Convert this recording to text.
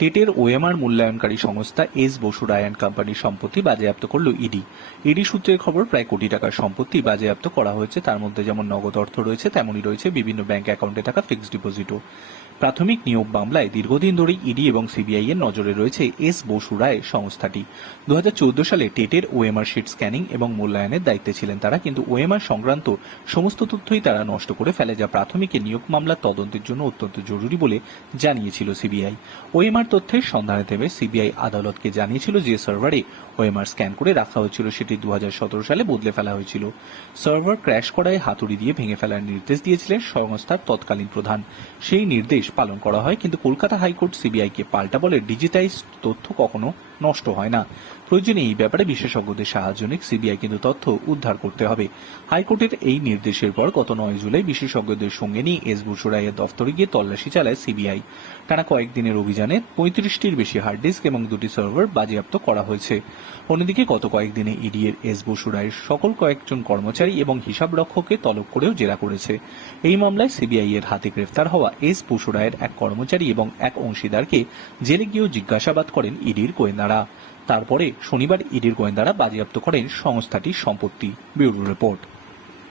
টেটের OMR মূল্যায়নকারী সংস্থা S Basu Ryan কোম্পানির সম্পত্তি বাজেয়াপ্ত করল ইডি। ইডি সূত্রের খবর, প্রায় কোটি টাকার সম্পত্তি বাজেয়াপ্ত করা হয়েছে। তার মধ্যে যেমন নগদ অর্থ রয়েছে, তেমনই রয়েছে বিভিন্ন ব্যাংক অ্যাকাউন্টে থাকা ফিক্সড ডিপোজিটও। প্রাথমিক নিয়োগ মামলায় দীর্ঘদিন ধরেই ইডি এবং সিবিআই এর নজরে রয়েছে এস বসু রায় সংস্থাটি। দু হাজার চৌদ্দ সালে টেটের ওএমআর শিট স্ক্যানিং এবং মূল্যায়নের দায়িত্বে ছিলেন তারা, কিন্তু ওএমআর সংক্রান্ত সমস্ত তথ্যই তারা নষ্ট করে ফেলে, যা প্রাথমিক নিয়োগ মামলার তদন্তের জন্য অত্যন্ত জরুরি বলে জানিয়েছিল সিবিআই। ওএমআর তথ্যের সন্ধানে দেবে সিবিআই আদালতকে, জানিয়েছিল যে সার্ভারে ওএমআর স্ক্যান করে রাখা হয়েছিল, সেটি দু হাজার সতেরো সালে বদলে ফেলা হয়েছিল। সার্ভার ক্র্যাশ করায় হাতুড়ি দিয়ে ভেঙে ফেলার নির্দেশ দিয়েছিলেন সংস্থার তৎকালীন প্রধান। সেই নির্দেশ পালন করা হয়, কিন্তু কলকাতা হাইকোর্ট সিবিআইকে পাল্টা বলে ডিজিটাইজ তথ্য কখনো নষ্ট হয় না। প্রয়োজনে এই ব্যাপারে বিশেষজ্ঞদের সাহায্য নিক। সিবিআই কিন্তু তথ্য উদ্ধার করতে হবে। হাইকোর্টের এই নির্দেশের পর গত নয় জুলাই বিশেষজ্ঞদের সঙ্গে নিয়ে এস বসুরাইয়ের দফতরে গিয়ে তল্লাশি চালায় সিবিআই। টানা কয়েকদিনের অভিযানে পঁয়ত্রিশটির বেশি হার্ড ডিস্ক এবং দুটি সার্ভার বাজেয়াপ্ত করা হয়েছে। অন্যদিকে গত কয়েকদিনে ইডি এর এস বসুরায়ের সকল কয়েকজন কর্মচারী এবং হিসাব রক্ষককে তলব করেও জেরা করেছে। এই মামলায় সিবিআই এর হাতে গ্রেফতার হওয়া এস বসুরায়ের এক কর্মচারী এবং এক অংশীদারকে জেলে গিয়েও জিজ্ঞাসাবাদ করেন ইডির গোয়েন্দারা তারপরে শনিবার ইডির গোয়েন্দারা বাজেয়াপ্ত করেন সংস্থাটির সম্পত্তি ব্যুরো রিপোর্ট।